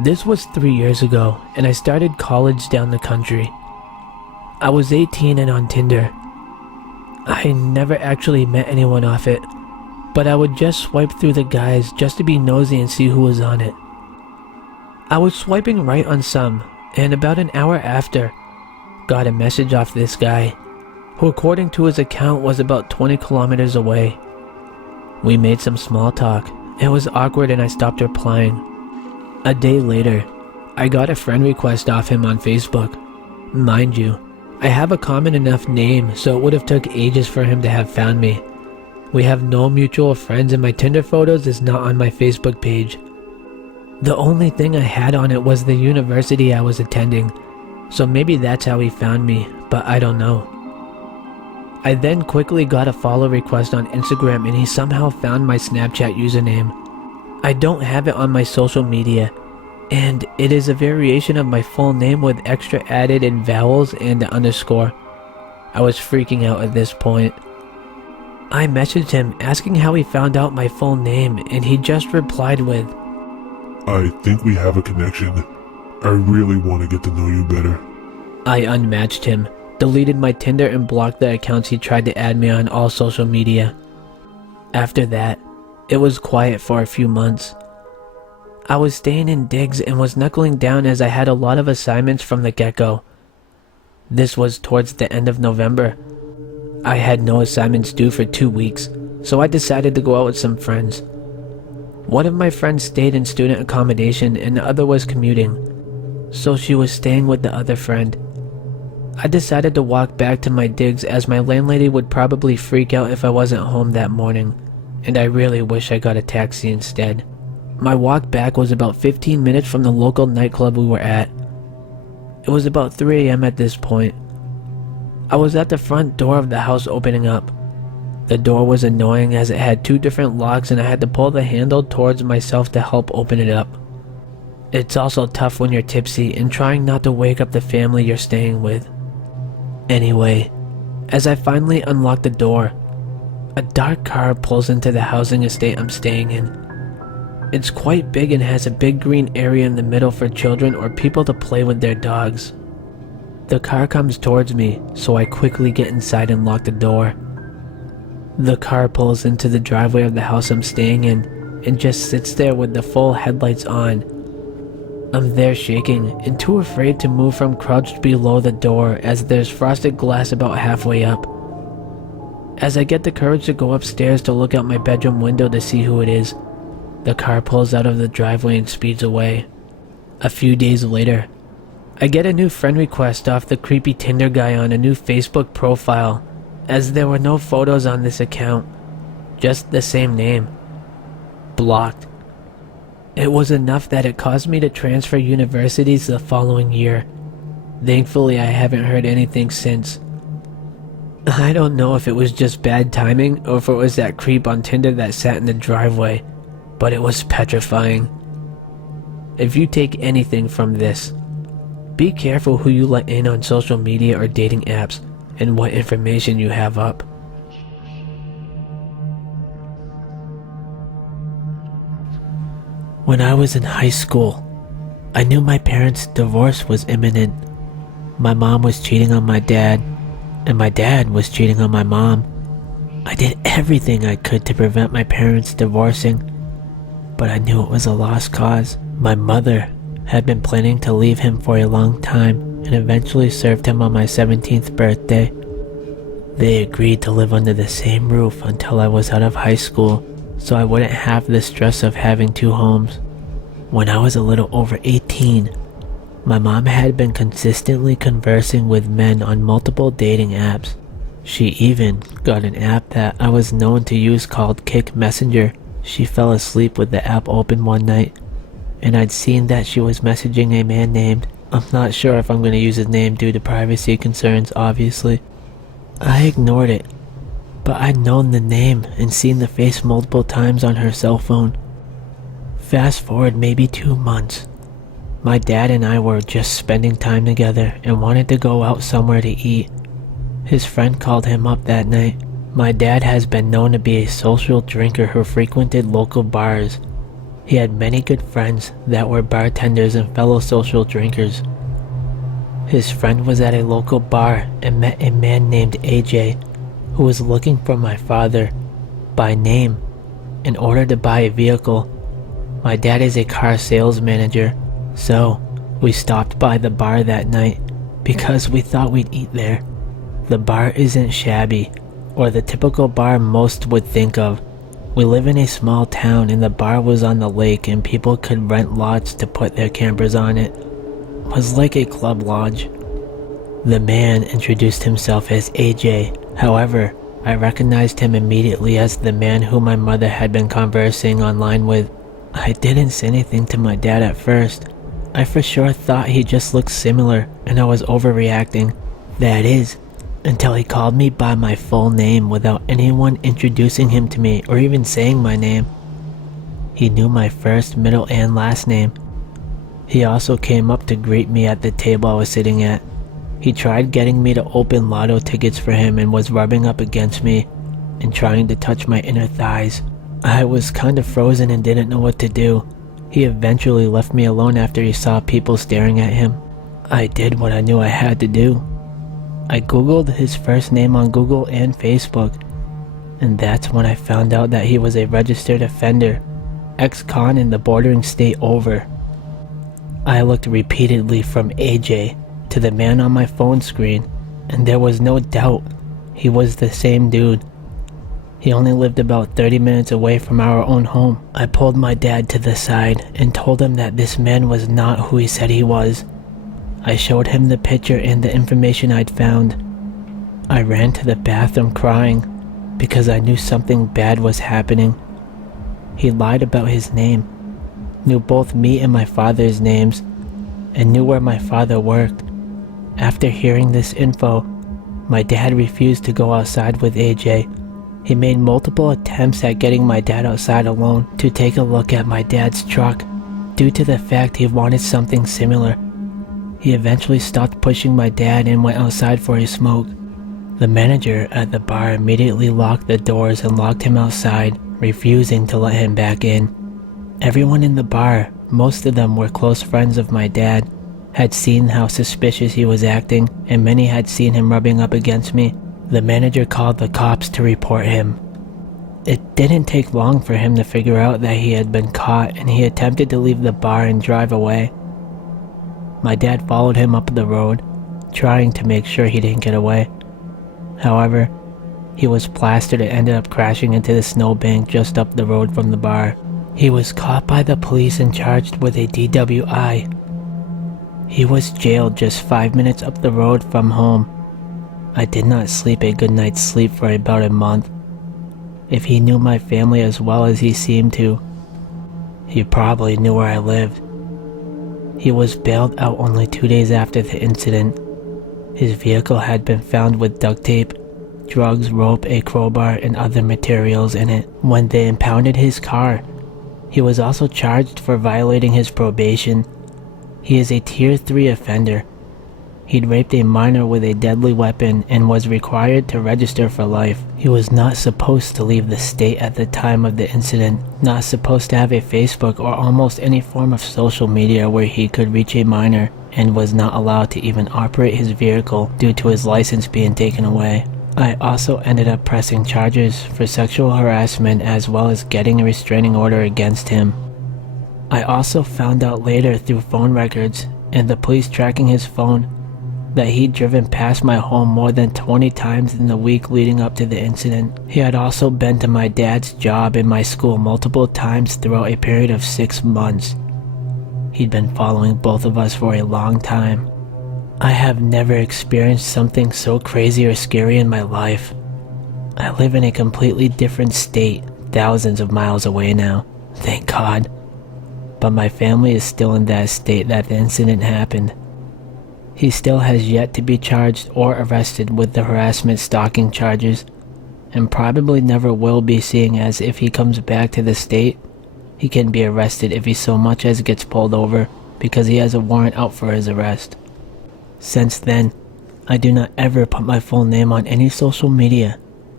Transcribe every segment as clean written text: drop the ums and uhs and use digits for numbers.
This was 3 years ago, and I started college down the country. I was 18 and on Tinder. I never actually met anyone off it, but I would just swipe through the guys just to be nosy and see who was on it. I was swiping right on some, and about an hour after, got a message off this guy, who according to his account was about 20 kilometers away. We made some small talk. It was awkward and I stopped replying. A day later, I got a friend request off him on Facebook. Mind you, I have a common enough name so it would have took ages for him to have found me. We have no mutual friends and my Tinder photos is not on my Facebook page. The only thing I had on it was the university I was attending, so maybe that's how he found me, but I don't know. I then quickly got a follow request on Instagram and he somehow found my Snapchat username. I don't have it on my social media, and it is a variation of my full name with extra added in vowels and an underscore. I was freaking out at this point. I messaged him asking how he found out my full name and he just replied with, "I think we have a connection. I really want to get to know you better." I unmatched him, deleted my Tinder and blocked the accounts he tried to add me on all social media. After that, it was quiet for a few months. I was staying in digs and was knuckling down as I had a lot of assignments from the get-go. This was towards the end of November. I had no assignments due for 2 weeks, so I decided to go out with some friends. One of my friends stayed in student accommodation and the other was commuting, so she was staying with the other friend. I decided to walk back to my digs as my landlady would probably freak out if I wasn't home that morning, and I really wish I got a taxi instead. My walk back was about 15 minutes from the local nightclub we were at. It was about 3 a.m. at this point. I was at the front door of the house opening up. The door was annoying as it had 2 different locks and I had to pull the handle towards myself to help open it up. It's also tough when you're tipsy and trying not to wake up the family you're staying with. Anyway, as I finally unlocked the door, a dark car pulls into the housing estate I'm staying in. It's quite big and has a big green area in the middle for children or people to play with their dogs. The car comes towards me, so I quickly get inside and lock the door. The car pulls into the driveway of the house I'm staying in and just sits there with the full headlights on. I'm there shaking and too afraid to move from crouched below the door as there's frosted glass about halfway up. As I get the courage to go upstairs to look out my bedroom window to see who it is, the car pulls out of the driveway and speeds away. A few days later, I get a new friend request off the creepy Tinder guy on a new Facebook profile, as there were no photos on this account, just the same name. Blocked. It was enough that it caused me to transfer universities the following year. Thankfully, I haven't heard anything since. I don't know if it was just bad timing or if it was that creep on Tinder that sat in the driveway, but it was petrifying. If you take anything from this, be careful who you let in on social media or dating apps and what information you have up. When I was in high school, I knew my parents' divorce was imminent. My mom was cheating on my dad, and my dad was cheating on my mom. I did everything I could to prevent my parents divorcing, but I knew it was a lost cause. My mother had been planning to leave him for a long time and eventually served him on my 17th birthday. They agreed to live under the same roof until I was out of high school, so I wouldn't have the stress of having 2 homes. When I was a little over 18, my mom had been consistently conversing with men on multiple dating apps. She even got an app that I was known to use called KIK Messenger. She fell asleep with the app open one night, and I'd seen that she was messaging a man named, I'm not sure if I'm going to use his name due to privacy concerns, obviously. I ignored it, but I'd known the name and seen the face multiple times on her cell phone. Fast forward maybe 2 months. My dad and I were just spending time together and wanted to go out somewhere to eat. His friend called him up that night. My dad has been known to be a social drinker who frequented local bars. He had many good friends that were bartenders and fellow social drinkers. His friend was at a local bar and met a man named AJ who was looking for my father by name in order to buy a vehicle. My dad is a car sales manager, so we stopped by the bar that night because we thought we'd eat there. The bar isn't shabby or the typical bar most would think of. We live in a small town and the bar was on the lake and people could rent lots to put their campers on it. It was like a club lodge. The man introduced himself as AJ. However, I recognized him immediately as the man who my mother had been conversing online with. I didn't say anything to my dad at first. I for sure thought he just looked similar and I was overreacting. That is, until he called me by my full name without anyone introducing him to me or even saying my name. He knew my first, middle, and last name. He also came up to greet me at the table I was sitting at. He tried getting me to open lotto tickets for him and was rubbing up against me and trying to touch my inner thighs. I was kind of frozen and didn't know what to do. He eventually left me alone after he saw people staring at him. I did what I knew I had to do. I googled his first name on Google and Facebook, and that's when I found out that he was a registered offender, ex-con in the bordering state over. I looked repeatedly from AJ to the man on my phone screen, and there was no doubt he was the same dude. He only lived about 30 minutes away from our own home. I pulled my dad to the side and told him that this man was not who he said he was. I showed him the picture and the information I'd found. I ran to the bathroom crying because I knew something bad was happening. He lied about his name, knew both me and my father's names, and knew where my father worked. After hearing this info, my dad refused to go outside with AJ. He made multiple attempts at getting my dad outside alone to take a look at my dad's truck due to the fact he wanted something similar. He eventually stopped pushing my dad and went outside for a smoke. The manager at the bar immediately locked the doors and locked him outside, refusing to let him back in. Everyone in the bar, most of them were close friends of my dad, had seen how suspicious he was acting, and many had seen him rubbing up against me. The manager called the cops to report him. It didn't take long for him to figure out that he had been caught, and he attempted to leave the bar and drive away. My dad followed him up the road, trying to make sure he didn't get away. However, he was plastered and ended up crashing into the snowbank just up the road from the bar. He was caught by the police and charged with a DWI. He was jailed just 5 minutes up the road from home. I did not sleep a good night's sleep for about a month. If he knew my family as well as he seemed to, he probably knew where I lived. He was bailed out only 2 days after the incident. His vehicle had been found with duct tape, drugs, rope, a crowbar, and other materials in it. When they impounded his car, he was also charged for violating his probation. He is a Tier 3 offender. He'd raped a minor with a deadly weapon and was required to register for life. He was not supposed to leave the state at the time of the incident, not supposed to have a Facebook or almost any form of social media where he could reach a minor, and was not allowed to even operate his vehicle due to his license being taken away. I also ended up pressing charges for sexual harassment as well as getting a restraining order against him. I also found out later through phone records and the police tracking his phone that he'd driven past my home more than 20 times in the week leading up to the incident. He had also been to my dad's job and my school multiple times throughout a period of 6 months. He'd been following both of us for a long time. I have never experienced something so crazy or scary in my life. I live in a completely different state, thousands of miles away now, thank God. But my family is still in that state that the incident happened. He still has yet to be charged or arrested with the harassment stalking charges, and probably never will be, seeing as if he comes back to the state, he can be arrested if he so much as gets pulled over because he has a warrant out for his arrest. Since then, I do not ever put my full name on any social media.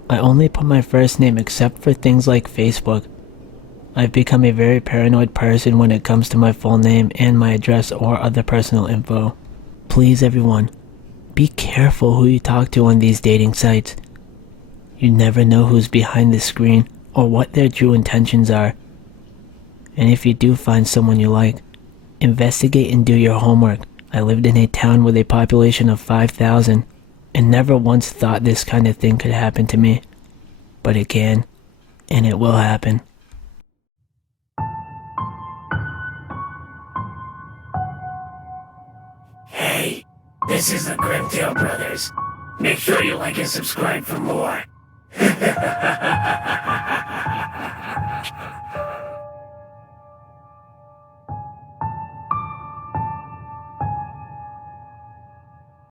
I only put my first name except for things like Facebook. I've become a very paranoid person when it comes to my full name and my address or other personal info. Please everyone, be careful who you talk to on these dating sites. You never know who's behind the screen or what their true intentions are. And if you do find someone you like, investigate and do your homework. I lived in a town with a population of 5,000 and never once thought this kind of thing could happen to me. But it can, and it will happen. Hey, this is the Grimtail Brothers. Make sure you like and subscribe for more.